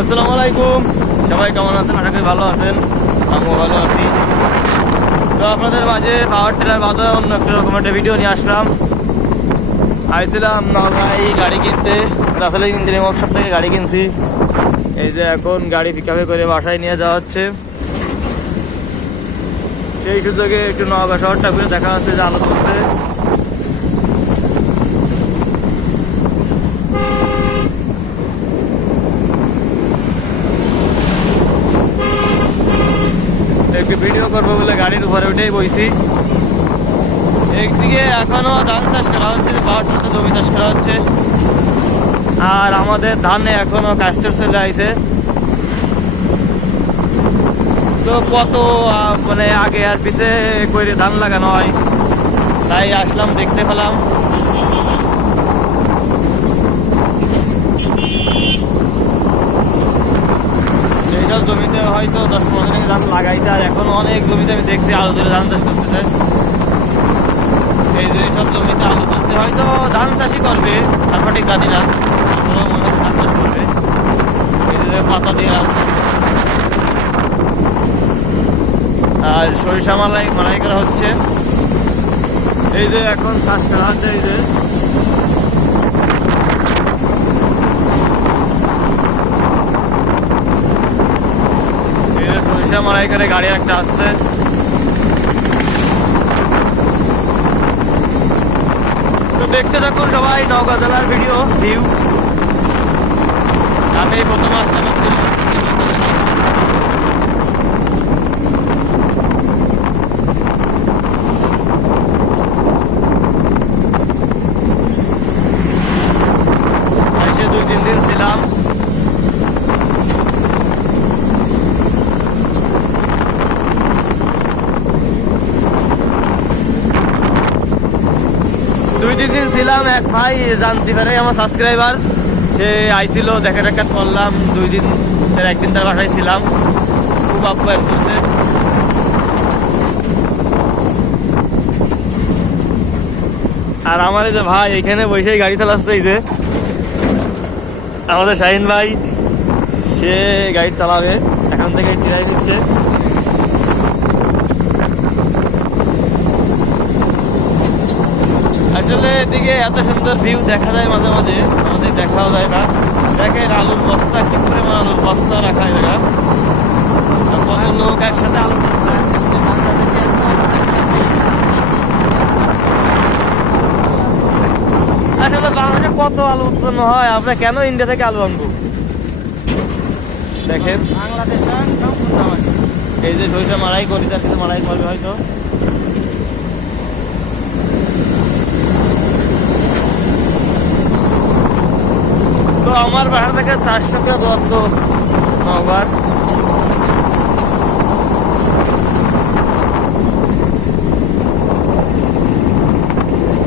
আসসালামু আলাইকুম, সবাই কেমন আছেন? আশা করি ভালো আছেন, আমিও ভালো আছি। তো আপনাদের মাঝে পাওয়ার টিলার বাদে অন্য একটা রকম একটা ভিডিও নিয়ে আসলাম। আইছিলাম নগাঁয় গাড়ি কিনতে, আসলে ইঞ্জিনিয়ারিং ওয়ার্কশপ থেকে গাড়ি কিনছি। এই যে এখন গাড়ি পিকআপে করে বাসায় নিয়ে যাওয়া হচ্ছে। সেই সুযোগে একটু নওগাঁ শহরটা ঘুরে দেখা যাচ্ছে যে আলো চলছে। একটু ভিডিও করবো বলে গাড়ির উপরে উঠেই বইছি। একদিকে এখনো ধান চাষ করা হচ্ছে, 5 জমি চাষ করা হচ্ছে, আর আমাদের ধানে এখনো কাস্টর চলে আইছে। তো কত মানে আগে আর পিছে করে ধান লাগানো হয়, তাই আসলাম দেখতে পেলাম। এইসব জমিতে হয়তো 10-15 দিন ধান লাগাইছে, আর এখন অনেক জমিতে আমি দেখছি আলু ধরে ধান চাষ করতেছে। এই যে এইসব জমিতে আলু তুলছে, হয়তো ধান চাষই করবে, তারপর ঠিক জানি না, তারপরেও মনে হয় ধান চাষ করবে। এই যে পাতা দিয়ে আছে, আর সরিষা মালাই করা হচ্ছে। এই যে এখন চাষ করা হচ্ছে। এই যে সরিষা মালাই করে গাড়ি একটা আসছে। তো দেখতে থাকুন সবাই নওগাঁ জেলার ভিউ। আমি প্রথম আসলাম। এসে 2-3 দিন ছিলাম। এক ভাই জানতে পারে, আমার সাবস্ক্রাইবার, সে আইছিল, দেখা টাকা করলাম 2 দিন, একদিন তার বাসায় ছিলাম, খুব আপ্যায়ন করছে। আর আমার এই যে ভাই এখানে বসেই গাড়ি চালাচ্ছে, এই যে আমাদের শাহিন ভাই, সে গাড়ি চালাবে, এখান থেকে ট্রাই নিচ্ছে। আসলে এদিকে এত সুন্দর ভিউ দেখা যায় মাঝে মাঝে, আমাদের দেখাও যায় না। দেখেন আলুর বস্তা, কি পরিমাণ আলুর বস্তা রাখা হয়, দেখা কত লোক একসাথে আলু করছে। আসলে বাংলাদেশে কত আলু উৎপন্ন হয়, আমরা কেন ইন্ডিয়া থেকে আলু আনবো? দেখেন বাংলাদেশে এই যে সরিষা মালাই করি, চারটে মালাই করবে হয়তো। তো আমার বাসা থেকে 400 কিলো দূরত্ব নওগাঁর।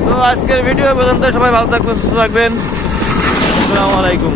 তো আজকের ভিডিও পর্যন্ত, সবাই ভালো থাকবেন, সুস্থ থাকবেন। আসসালামু আলাইকুম।